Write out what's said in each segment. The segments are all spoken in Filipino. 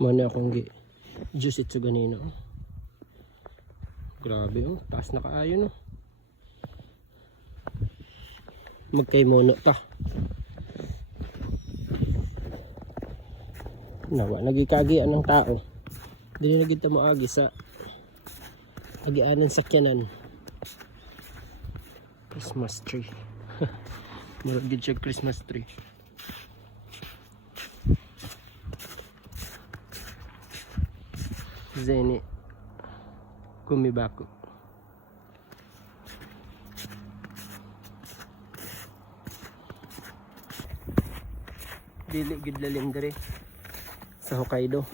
Mana akong juice ito ganina. Oh. Grabe oh, taas na kaayo no. Magkaymono ta. Nawa nagikagian ng tao. Dili na gid ta moagi sa agianan sakyanan. Christmas tree. Murag gid siya Christmas tree. Zeni Kumibaku. Dili gid lalim diri sa Hokkaido.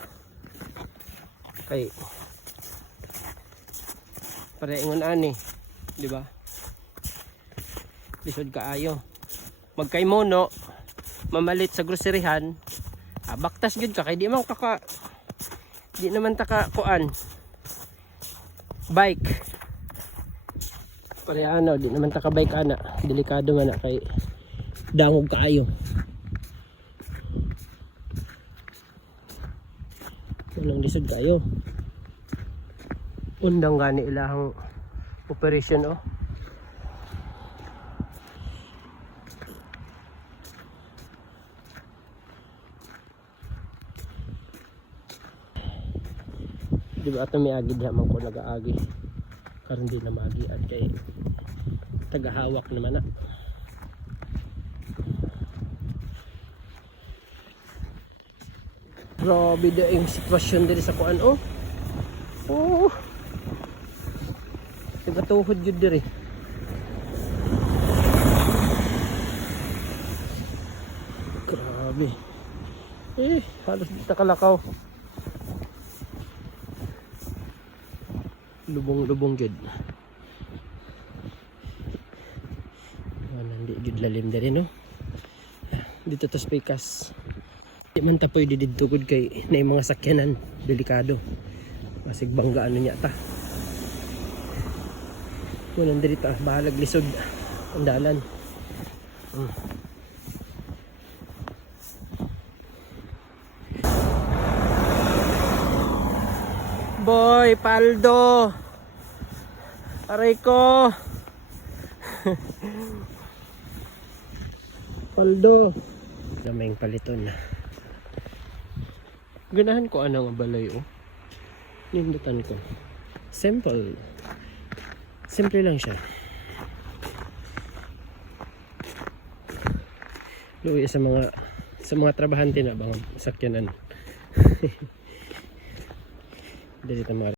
Kay pareingon ani, di ba? Lisod kaayo. Magkaymono, mamalit sa groceryhan, baktas gud ka kay di naman taka kuan. Bike. Pareano, di naman taka bike ana. Delikado man na kay dangog kaayo. Walang lisod kayo. Undang gani ilahang operation oh. Di ba ato may agi diha man ko nagaagi. Karon di na maagi at kay tagahawak naman na. Grabe da yung sitwasyon diri sa kuan oh. Oh. Diba tuhod yun diri. Grabe. Halos di takalakaw. Lubong-lubong gid. Nandi gid lalim diri no. Dito tas pikas. Di man ta pwede didto gud kay na mga sakyanan delikado. Masig banggaan niya ta. Kunan diri ta bahalag lisod ang dalan. Boy, paldo. Aray ko. Paldo. Daming paliton. Ganahan ko anong balay oh. Nindutan ko. Simple. Simple lang siya. Luwi sa mga trabahante na bang sakyanan. Dito mga